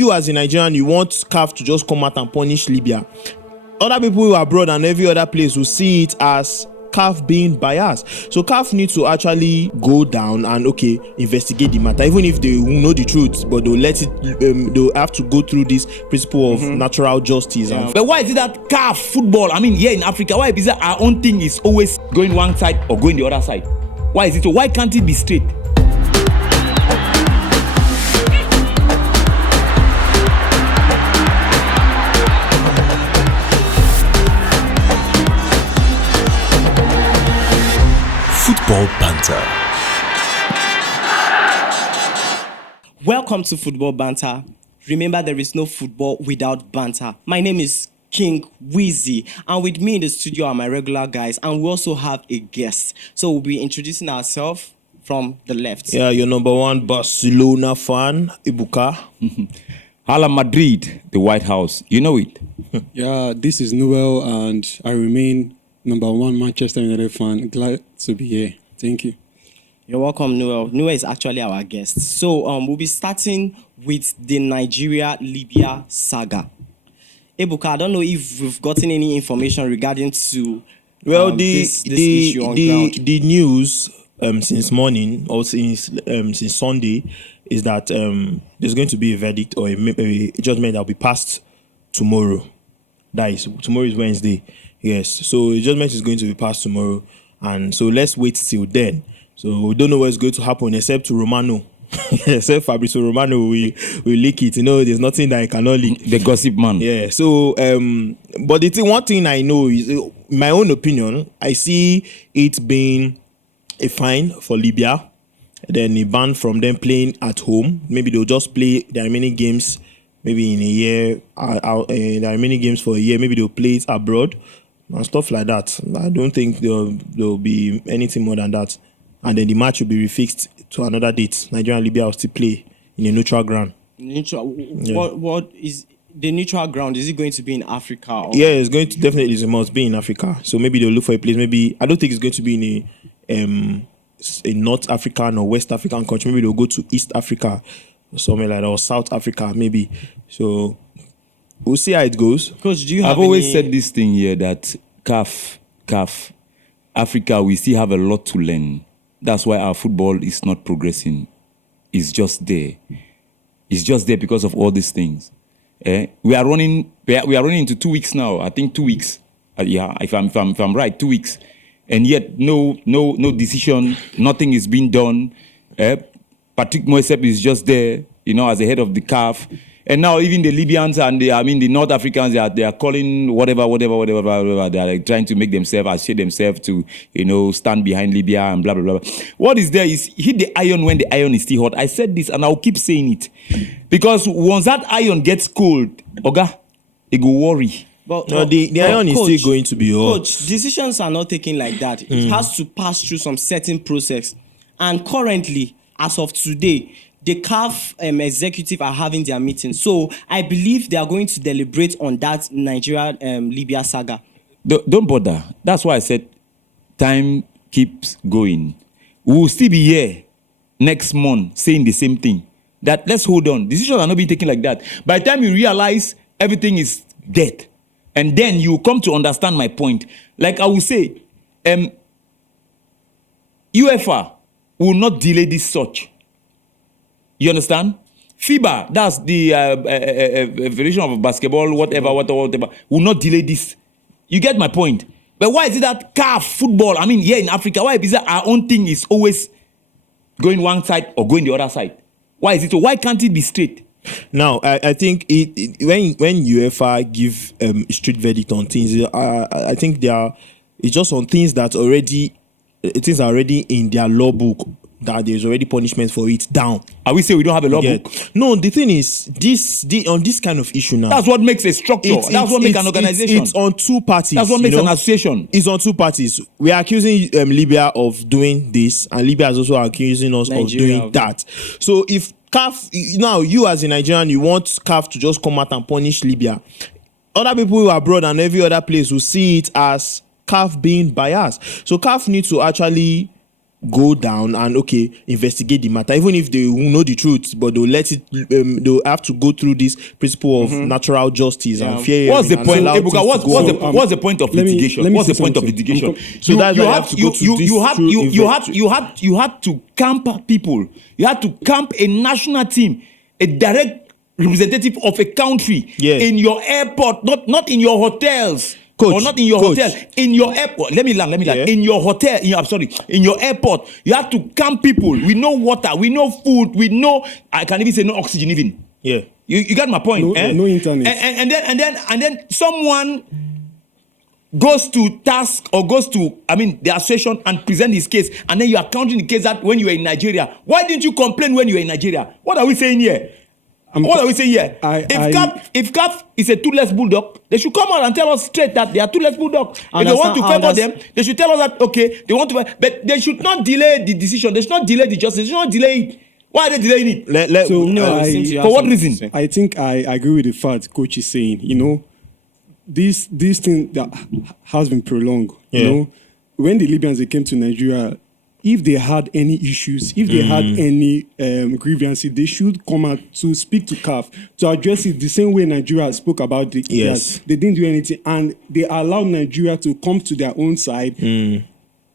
You as a Nigerian, you want CAF to just come out and punish Libya. Other people who are abroad and every other place will see it as CAF being biased. So CAF needs to actually go down and investigate the matter, even if they will know the truth, but they'll let it. They'll have to go through this principle of natural justice. Yeah. But why is it that CAF football? I mean, here in Africa, why is it our own thing is always going one side or going the other side? Why is it so? Why can't it be straight? Football Banter. Welcome to Football Banter. Remember, there is no football without banter. My name is King Wheezy, and with me in the studio are my regular guys, and we also have a guest. So we'll be introducing ourselves from the left. Yeah, your number one Barcelona fan, Ibuka. Hala Madrid, the White House. You know it. Yeah, this is Noel, and I remain number one Manchester United fan. Glad to be here. Thank you. You're welcome, Noel. Noel is actually our guest. So we'll be starting with the Nigeria-Libya saga. Ebuka, I don't know if we've gotten any information regarding to this issue on ground. The news since morning or since Sunday is that there's going to be a verdict or a judgment that will be passed tomorrow. Tomorrow is Wednesday. Yes, so the judgment is going to be passed tomorrow, and so let's wait till then. So we don't know what's going to happen except to Romano. Except Fabrizio Romano will leak it. You know, there's nothing that I cannot leak. The gossip man. Yeah. So, but one thing I know is, in my own opinion, I see it being a fine for Libya, then a ban from them playing at home. Maybe they'll just play their remaining games, maybe in a year, their remaining games for a year. Maybe they'll play it abroad and stuff like that. I don't think there'll be anything more than that. And then the match will be refixed to another date. Nigeria and Libya will still play in a neutral ground. Neutral. Yeah. What is the neutral ground? Is it going to be in Africa? Or? Yeah, it's going to definitely must be in Africa. So maybe they'll look for a place. Maybe I don't think it's going to be in a North African or West African country. Maybe they'll go to East Africa or somewhere like that, or South Africa maybe. So we'll see how it goes. Coach, do you have I've always said this thing here that CAF, Africa, we still have a lot to learn. That's why our football is not progressing. It's just there. It's just there because of all these things. We are running into 2 weeks now. I think 2 weeks. Yeah, if I'm right, 2 weeks, and yet no decision. Nothing is being done. Patrick Moisep is just there, as the head of the CAF. And now even the Libyans and the North Africans, they are calling whatever. They are like trying to make themselves, associate themselves to, stand behind Libya and blah, blah, blah. What is there is hit the iron when the iron is still hot. I said this and I'll keep saying it. Because once that iron gets cold, it go worry. But no, the iron is still going to be hot. Coach, decisions are not taken like that. It has to pass through some certain process. And currently, as of today, the CAF executive are having their meeting. So I believe they are going to deliberate on that Nigeria-Libya saga. Don't bother. That's why I said time keeps going. We will still be here next month saying the same thing. That let's hold on. Decisions are not being taken like that. By the time you realize everything is dead, and then you come to understand my point. Like I will say, UEFA will not delay this such. You understand? FIBA, that's the Federation of Basketball, whatever, will not delay this. You get my point? But why is it that CAF football, here in Africa, why is it our own thing is always going one side or going the other side? Why is it so? Why can't it be straight? Now, I think when UEFA give a strict verdict on things, I think it's just on things that things are already in their law book, that there's already punishment for it down. Are we saying we don't have a law book? No, the thing is, on this kind of issue now, that's what makes a structure. That's what makes an organization. It's on two parties. That's what makes an association. It's on two parties. We are accusing Libya of doing this, and Libya is also accusing us of doing that. So if CAF, now you as a Nigerian, you want CAF to just come out and punish Libya. Other people who are abroad and every other place will see it as CAF being biased. So CAF needs to actually go down and investigate the matter, even if they will know the truth, but they'll let it. They'll have to go through this principle of natural justice and fair. What's the and point? allow Ebuka, things to go. what's the point of litigation? let me What's the say point of something. litigation? So that's why I have to go to this you had to camp people. You had to camp a national team, a direct representative of a country in your airport, not in your hotels. Coach, or not in your hotel, in your airport. Let me land. In your hotel, in your airport, you have to camp people. We know water, we know food, we know, I can even say no oxygen even. Yeah. You got my point. No internet. And then someone goes to task or goes to, the association and present his case, and then you are counting the case that when you were in Nigeria. Why didn't you complain when you were in Nigeria? What are we saying here? If CAF is a toothless bulldog, they should come out and tell us straight that they are toothless bulldog. If they want to favor them, they should tell us that they want to, but they should not delay the decision. They should not delay the justice. They should not delay it. Why are they delaying it? For what reason? I think I agree with the fact Coach is saying. This thing that has been prolonged. When the Libyans they came to Nigeria, if they had any issues, if they had any grievances, they should come out to speak to CAF to address it the same way Nigeria spoke about it. Yes. They didn't do anything, and they allowed Nigeria to come to their own side,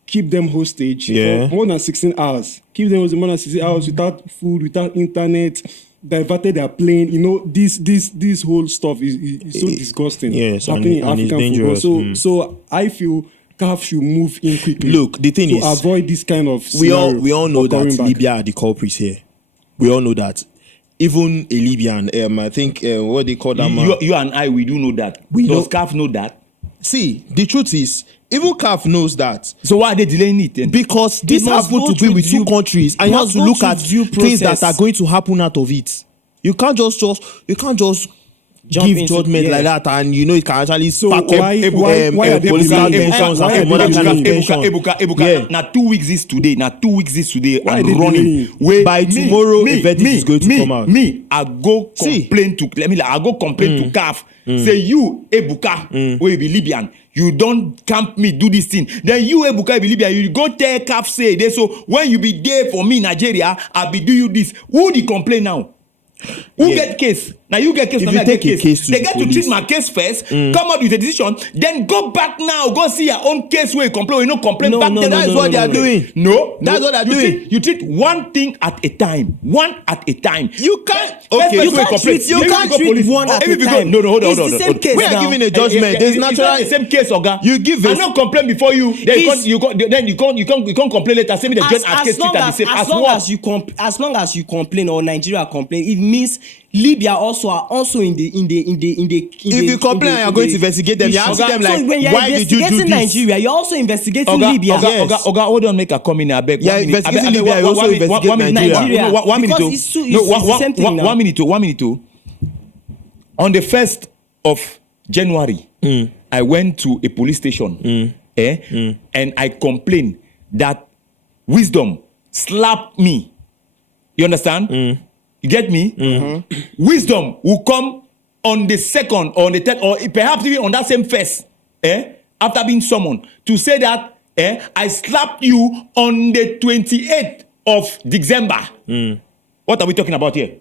keep them hostage for more than 16 hours. Keep them hostage more than 16 hours without food, without internet, diverted their plane. This whole stuff is so disgusting. Yes, happening in African football. So I feel CAF should move in quickly. Look, the thing to is, avoid this kind of scenario. We all know that back. Libya are the culprits here. We all know that. Even a Libyan, I think what they call that man. You and I, we do know that. Does CAF know that? See, the truth is, even CAF knows that. So why are they delaying it then? Because this happened to be with two countries, and you have to look at things that are going to happen out of it. You can't just give judgment like that, and it can actually spark why are they political delaying? tensions and some other kind of tension. Ebuka, now 2 weeks is today. Why I'm are they running. delaying? By tomorrow, a verdict is going to come out. I go complain to CAF. Say you, Ebuka, where you be Libyan, you don't camp me, do this thing. Then you, Ebuka, be Libyan, you go tell CAF say this. So when you be there for me, Nigeria, I'll be do you this. Who the complain now? Who get case? Now you get case. If now you I take get a case to they the get police. to treat my case first, come out with a decision, then go back now, go see your own case where you complain. You complain back. That is what they are doing. No, that's what they're doing. You treat one thing at a time. One at a time. You can't. Okay, You can't treat one at a time. No, hold on. It's the same case We are now. giving a judgment. There's It's natural. not the same case, Oga. You give I not complain before you. Then you can't complain later. Say me the judge and case treat at the same. As long as you complain or Nigeria complain, it means Libya also are also in the. If you complain, you are going to investigate them. You ask them so when you're why did you do investigating this? Nigeria, you're also investigating Libya. Oga, hold on, make a comment. I beg. Yeah, investigating Libya. You also investigate Nigeria. Nigeria. 1 minute. Because it's the same thing now. 1 minute. On the 1st of January, I went to a police station, and I complained that Wisdom slapped me. You understand? You get me? Wisdom will come on the 2nd or on the 3rd or perhaps even on that same 1st, after being summoned, to say that I slapped you on the 28th of December. What are we talking about here?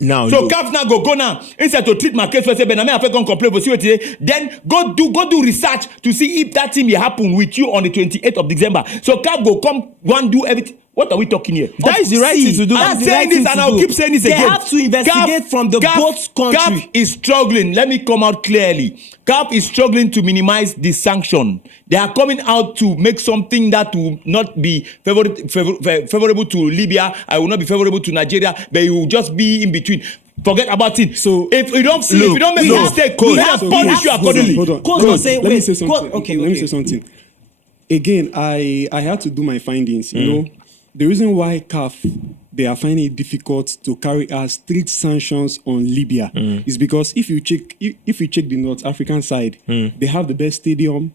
Now, So CAF now go now instead to treat my case first. Benami have gone complain for today. Then go do research to see if that thing will happen with you on the 28th of December. So CAF go come do everything. What are we talking here? that is the right thing to do. I'm saying this and I'll keep saying this again. They have to investigate from the both country. CAF is struggling. Let me come out clearly. CAF is struggling to minimize the sanction. They are coming out to make something that will not be favorable to Libya. I will not be favorable to Nigeria, but it will just be in between. Forget about it. So if you don't make a mistake, we have punish you accordingly. Hold on. Coach will say, Let me wait, say something. Coach- okay, Let me okay. say something. Again, I had to do my findings. The reason why CAF they are finding it difficult to carry out strict sanctions on Libya is because if you check the North African side, they have the best stadium.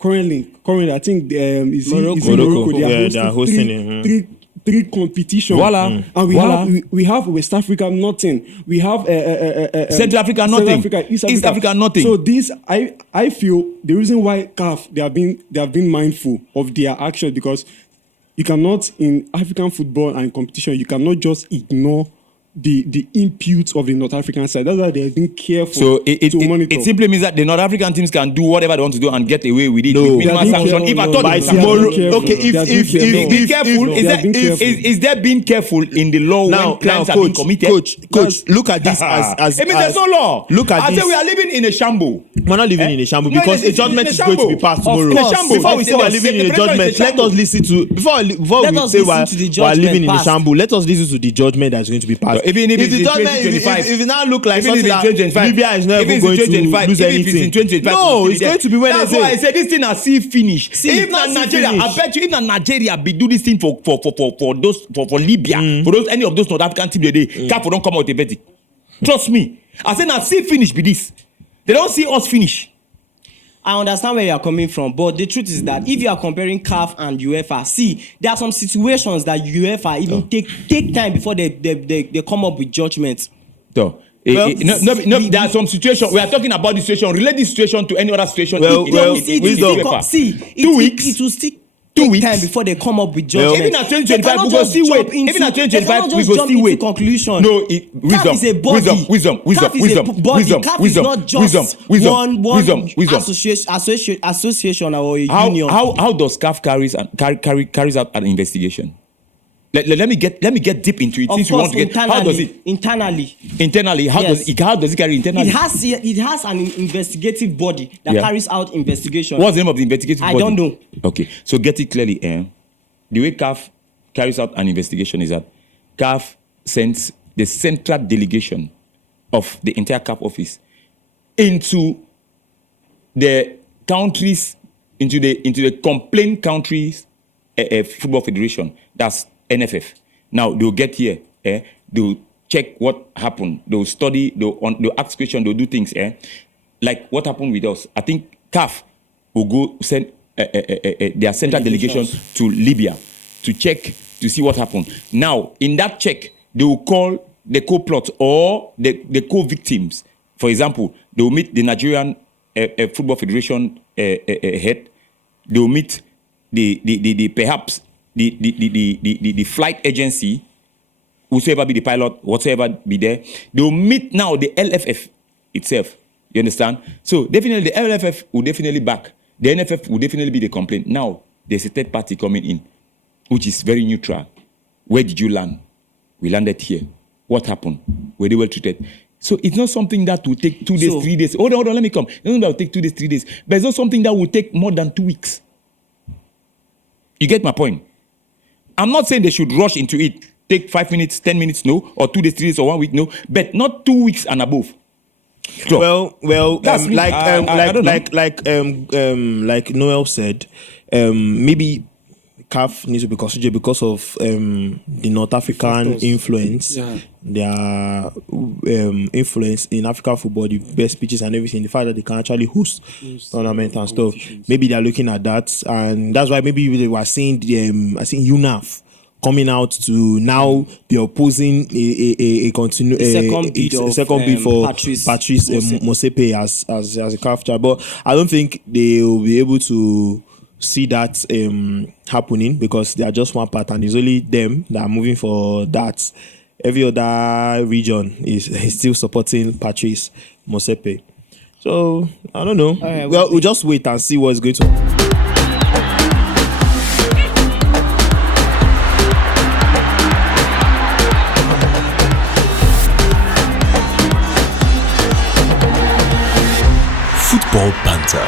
Currently, I think is Morocco. They are hosting it. Three competition. Voila. And we have West Africa, nothing. We have Central Africa, nothing. East Africa, nothing. So this, I feel the reason why CAF they have been mindful of their action because in African football and competition, you cannot just ignore the inputs of the North African side. That's why they have been careful So to monitor. it simply means that the North African teams can do whatever they want to do and get away with it No. with minimal They are sanction. being If I careful, thought by it was tomorrow- careful. okay, They are being if- careful. be careful. They are being careful. Is there being careful in the law when crimes are being committed? coach, look at this as I mean, there's no law. Look at I this. say we are living in a shambles. We're not living in a shambles No, because a it's judgment in a is going to be shambles. passed Of tomorrow. course. Before we say we're Of living in a course. judgment, let us listen to before Let we us say listen to the we're judgment living in a passed. shambles. Let us listen to the judgment that's going to be passed. Even if If it's the in judgment, 2025, if it now look like even something if that it's in 2025, Libya is not even even if going it's in to 2025, lose even if it's in anything. 2025, No, it's going to be when that's they why I say. said this thing has see finish. See, If it's not na see Nigeria, finish. I bet you, if na Nigeria be do this thing for Libya, for those any of those North African teams they CAF don't come out with a verdict. Trust me. I said na see finish be this. They don't see us finish. I understand where you are coming from, but the truth is that if you are comparing CAF and UEFA, see, there are some situations that UEFA even take time before they come up with judgments. So, Well, there are some situations. We are talking about the situation. Relate this situation to any other situation. Well, It will still take weeks. time before they come up with judgment. Even at 2025, we go still wait. Even at 2025, we go still wait. Conclusion. No, CAF is a body. CAF is a body. CAF is not just one association or a union. How does CAF carries out an investigation? Let me get deep into it. Of Since you want course, to get, how does it internally? how Yes. does it carry internally? It has an investigative body that carries out investigation. What's the name of the investigative body? I don't know. Okay, so get it clearly. The way CAF carries out an investigation is that CAF sends the central delegation of the entire CAF office into the countries, into the complaint countries football federation. That's NFF. Now they'll get here. They'll check what happened. They'll study. They'll ask questions. They'll do things. Like what happened with us. I think CAF will go send their central delegation to Libya to check to see what happened. Now in that check, they will call the co-plot or the co-victims. For example, they will meet the Nigerian Football Federation head. They will meet the perhaps the flight agency, whosoever be the pilot, whatsoever be there. They will meet now the LFF itself. You understand? So definitely the LFF will definitely back. The NFF will definitely be the complaint. Now there's a third party coming in, which is very neutral. Where did you land? We landed here. What happened? Were they well treated? So it's not something that will take 2 days, 3 days. Hold on, let me come. It's not that will take 2 days, 3 days. But it's not something that will take more than 2 weeks. You get my point? I'm not saying they should rush into it. Take 5 minutes, 10 minutes, no, or 2 days, 3 days, or 1 week, no, but not 2 weeks and above. Sure. Well, That's me. I don't know. like Noel said, maybe CAF needs to be considered because of the North African influence. Yeah. Their influence in African football, the best pitches and everything, the fact that they can actually host tournament and stuff. Maybe they're looking at that, and that's why maybe they were seeing I think UNAF coming out to now be opposing a second bid for Patrice Motsepe as a CAF chair. But I don't think they will be able to see that happening because they are just one part and it's only them that are moving for that. Every other region is still supporting Patrice Motsepe. So I don't know. Right, we'll just wait and see what's going to happen. Football Banter.